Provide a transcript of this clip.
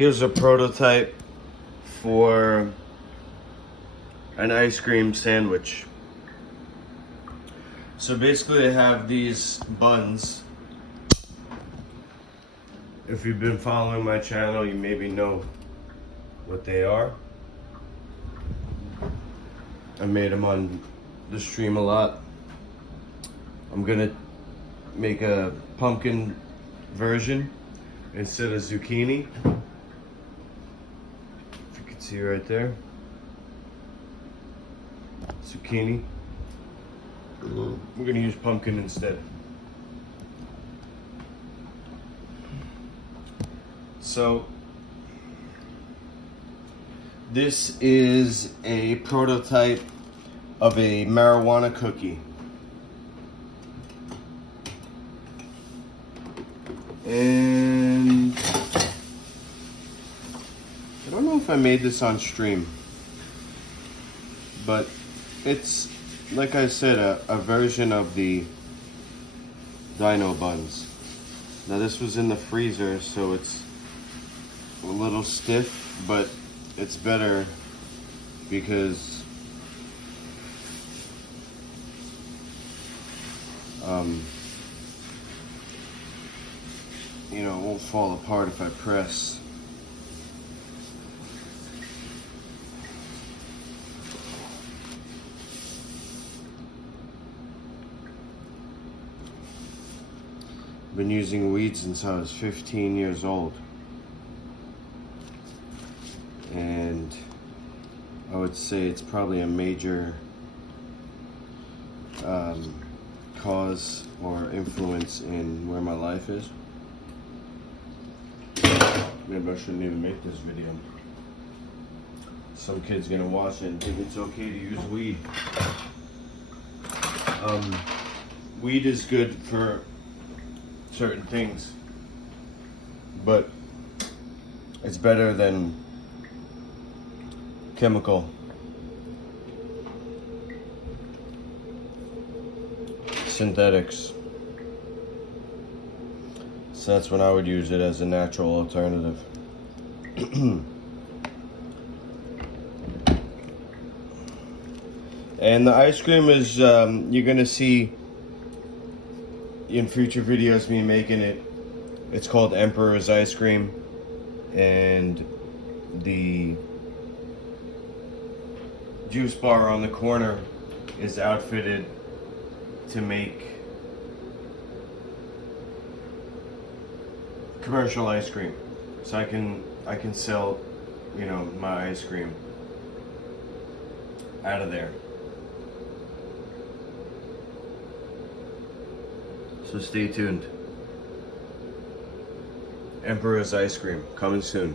Here's a prototype for an ice cream sandwich. So basically I have these buns. If you've been following my channel, you maybe know what they are. I made them on the stream a lot. I'm gonna make a pumpkin version instead of zucchini. If you can see right there. Zucchini. We're gonna use pumpkin instead. So this is a prototype of a marijuana cookie. And I don't know if I made this on stream, but it's, like I said, a version of the Dino buns. Now this was in the freezer, so it's a little stiff, but it's better because you know, it won't fall apart if I press. Been using weed since I was 15 years old. And I would say it's probably a major cause or influence in where my life is. Maybe I shouldn't even make this video. Some kid's gonna watch it and think it's okay to use weed. Weed is good for certain things, but it's better than chemical. Synthetics. So that's when I would use it as a natural alternative. And the ice cream is, you're gonna see in future videos me making it. It's called Emperor's Ice Cream, and the juice bar on the corner is outfitted to make commercial ice cream, so I can sell, you know, my ice cream out of there. So stay tuned. Emperor's Ice Cream coming soon.